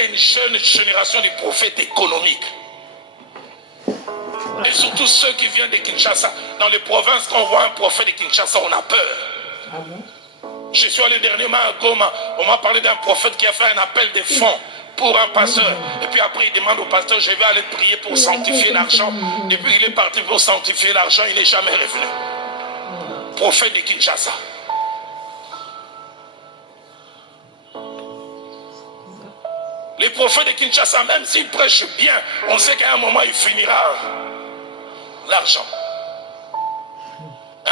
y a une jeune génération de prophètes économiques. Et surtout ceux qui viennent de Kinshasa. Dans les provinces, quand on voit un prophète de Kinshasa, on a peur. Ah bon? Je suis allé dernièrement à Goma. On m'a parlé d'un prophète qui a fait un appel de fonds pour un pasteur. Et puis après, il demande au pasteur, je vais aller prier pour sanctifier l'argent. Depuis qu'il est parti pour sanctifier l'argent, il n'est jamais revenu. Prophète de Kinshasa. Les prophètes de Kinshasa, même s'ils prêchent bien, on sait qu'à un moment, il finira l'argent.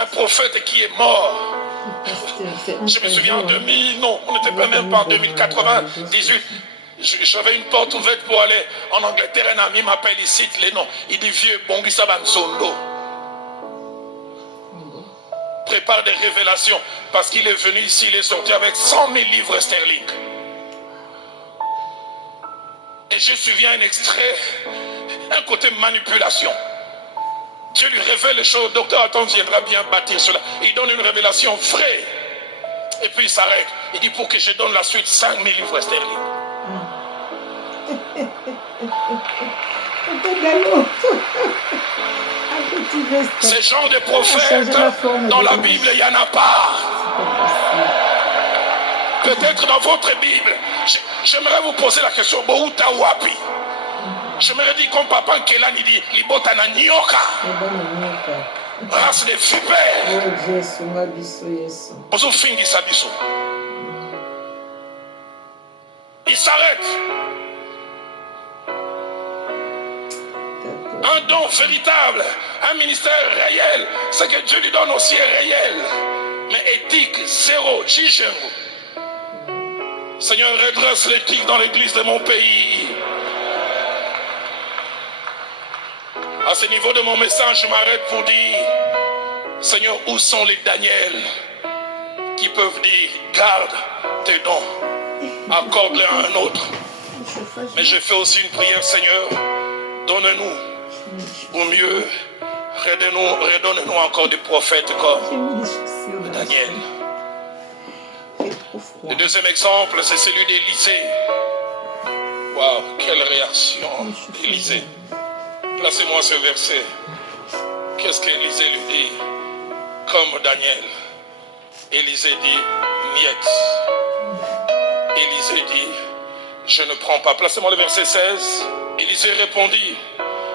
Un prophète qui est mort. Je me souviens en 2000, non, on n'était même pas en 2098. J'avais une porte ouverte pour aller en Angleterre. Un ami m'appelle, il cite les noms. Il dit vieux Bongisa Banzondo. Prépare des révélations. Parce qu'il est venu ici, il est sorti avec 100 000 livres sterling. Et je suivi un extrait, un côté manipulation. Dieu lui révèle les choses. Docteur Aton viendra bien bâtir cela. Il donne une révélation vraie. Et puis il s'arrête. Il dit pour que je donne la suite 5 000 livres sterling. Ce genre de prophète, dans la Bible, il n'y en a pas. Peut-être dans votre Bible. J'aimerais vous poser la question. Bouta Wapi. J'aimerais dire comme papa Nkelan, il dit Libota na Nyoka. Race de vipères. Il s'arrête. Un don véritable, un ministère réel, ce que Dieu lui donne aussi est réel. Mais éthique, zéro, Jichengu. Seigneur, redresse l'éthique dans l'église de mon pays. À ce niveau de mon message, je m'arrête pour dire, Seigneur, où sont les Daniel qui peuvent dire, garde tes dons, accorde-les à un autre. Mais je fais aussi une prière, Seigneur, donne-nous, ou mieux, redonne-nous encore des prophètes comme Daniel. Le deuxième exemple, c'est celui d'Élisée. Waouh, quelle réaction d'Élisée. Placez-moi ce verset. Qu'est-ce qu'Élisée lui dit? Comme Daniel. Élisée dit, niet. Élisée dit, je ne prends pas. Placez-moi le verset 16. Élisée répondit,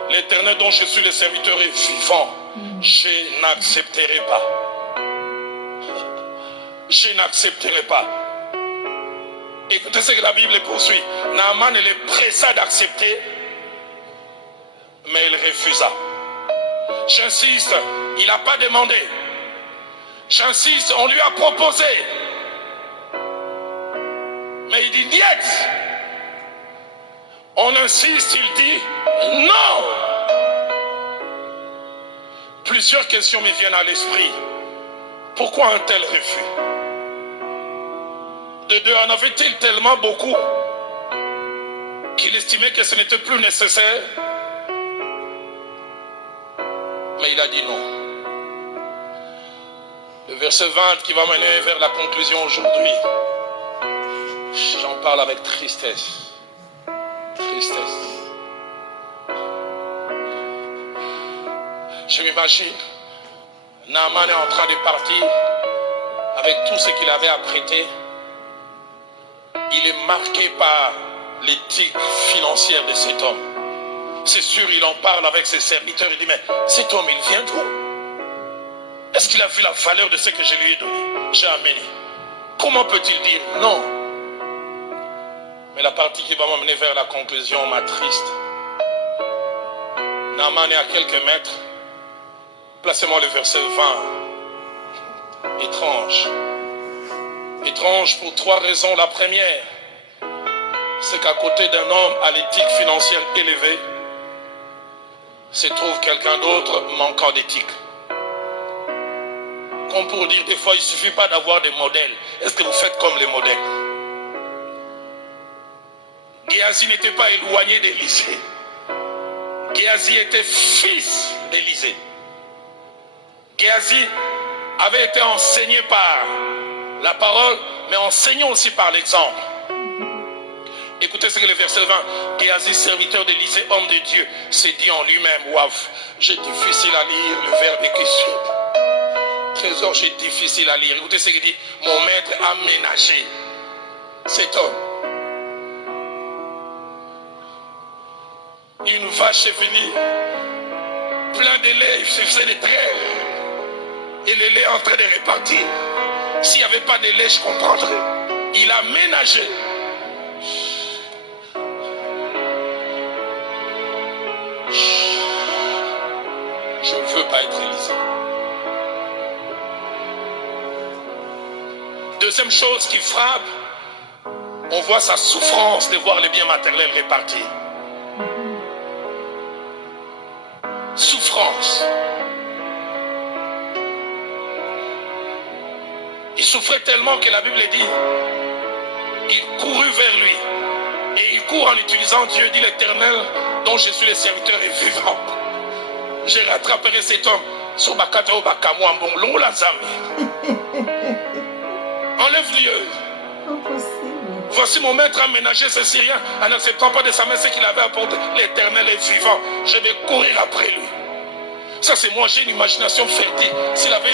l'Éternel dont je suis le serviteur est vivant. Je n'accepterai pas. Je n'accepterai pas. Écoutez ce que la Bible poursuit. Naaman est pressa d'accepter, mais il refusa. J'insiste, il n'a pas demandé. J'insiste, on lui a proposé. Mais il dit niet. On insiste, il dit non. Plusieurs questions me viennent à l'esprit. Pourquoi un tel refus? De deux, en avait-il tellement beaucoup qu'il estimait que ce n'était plus nécessaire? Mais il a dit non. Le verset 20 qui va mener vers la conclusion aujourd'hui, j'en parle avec tristesse. Tristesse. Je m'imagine, Naaman est en train de partir avec tout ce qu'il avait apprêté. Il est marqué par l'éthique financière de cet homme. C'est sûr, il en parle avec ses serviteurs. Il dit, mais cet homme, il vient d'où? Est-ce qu'il a vu la valeur de ce que je lui ai donné? J'ai amené. Comment peut-il dire non? Mais la partie qui va m'amener vers la conclusion m'attriste. Naaman est à quelques mètres. Placez-moi le verset 20. Étrange. Étrange pour trois raisons. La première, c'est qu'à côté d'un homme à l'éthique financière élevée, se trouve quelqu'un d'autre manquant d'éthique. Comme pour dire, des fois, il ne suffit pas d'avoir des modèles. Est-ce que vous faites comme les modèles? Géasi n'était pas éloigné d'Élisée. Géasi était fils d'Élisée. Géasi avait été enseigné par la parole, mais enseigné aussi par l'exemple. Écoutez ce que le verset 20. Géasi, serviteur d'Élisée, homme de Dieu, s'est dit en lui-même, waouh, j'ai difficile à lire le verbe qui suit. Trésor, j'ai difficile à lire. Écoutez ce qu'il dit. Mon maître a ménagé cet homme. Une vache est venue, plein de lait, il se faisait des traits. Et le lait est en train de repartir. S'il n'y avait pas de lait, je comprendrais. Il a ménagé. Je ne veux pas être Élisée. Deuxième chose qui frappe, on voit sa souffrance de voir les biens matériels répartis. Souffrance. Il souffrait tellement que la Bible dit, il courut vers lui. Et il court en utilisant Dieu, dit l'Éternel, dont je suis le serviteur et vivant. Je rattraperai cet homme. Enlève-le. Voici mon maître a ménagé ce Syrien en n'acceptant pas de sa main ce qu'il avait apporté. L'Éternel est vivant. Je vais courir après lui. Ça c'est moi, j'ai une imagination fertile. S'il avait